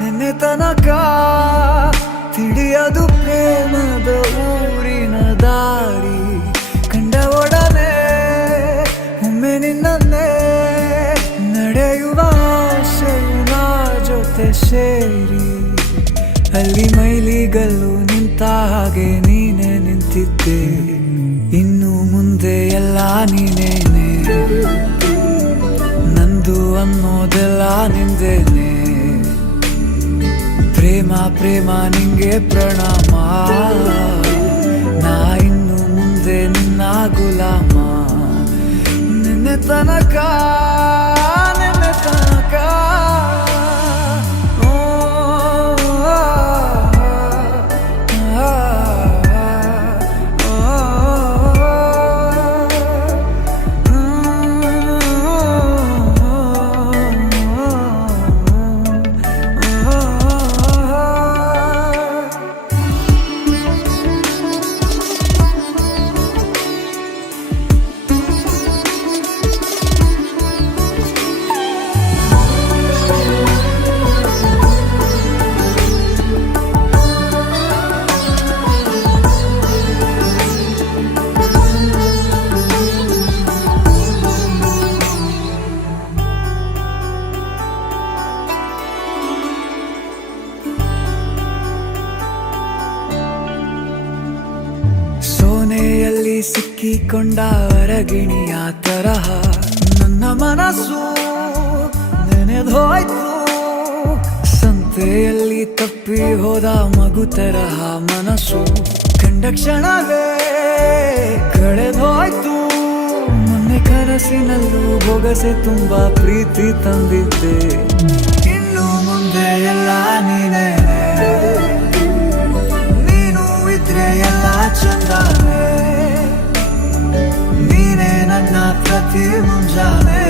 ನಿನ್ನೆ ತನಕ ತಿಳಿಯದು ಪ್ರೇಮದ ಊರಿನ ದಾರಿ. ಕಂಡ ಒಡನೆ ಒಮ್ಮೆ ನಿನ್ನೇ ನಡೆಯುವ ಆಸೆಯ ಜೊತೆ ಸೇರಿ, ಅಲ್ಲಿ ಮೈಲಿಗಲ್ಲು ನಿಂತ ಹಾಗೆ ನೀನೆ ನಿಂತಿದ್ದೆ. ಇನ್ನು ಮುಂದೆ ಎಲ್ಲ ನೀನೇನೆ, ನಂದು ಅನ್ನೋದೆಲ್ಲ ನಿಂದೇನೆ. ಪ್ರೇಮ ಪ್ರೇಮ ನಿಂಗೆ ಪ್ರಣಾಮ, ನಾ ಇನ್ನು ಮುಂದೆ ನಿನ್ನ ಗುಲಾಮ. ನಿನ್ನೆ ತನಕ ಸೋನೆಯಲ್ಲಿ ಸಿಕ್ಕಿಕೊಂಡ ಅರಗಿಣಿಯ ತರಹ ನನ್ನ ಮನಸ್ಸು ನೆನೆದೋಯ್ತು. ಸಂತೆಯಲ್ಲಿ ತಪ್ಪಿ ಹೋದ ಮಗು ತರಹ ಮನಸ್ಸು ಕಂಡ ಕ್ಷಣವೇ ಕಳೆದೋಯ್ತು. ಮೊನ್ನೆ ಕನಸಿನಲ್ಲೂ ಬೊಗಸೆ ತುಂಬಾ ಪ್ರೀತಿ ತಂದಿದ್ದೆ. ಇನ್ನು ಮುಂದೆ ಎಲ್ಲ ನೀನೇ, ನೀನು ಇದ್ರೆ ಎಲ್ಲ ಚಂದಾನೆ. ನೀನೇ ನನ್ನ ಪ್ರತಿ ಮುಂಜಾನೆ.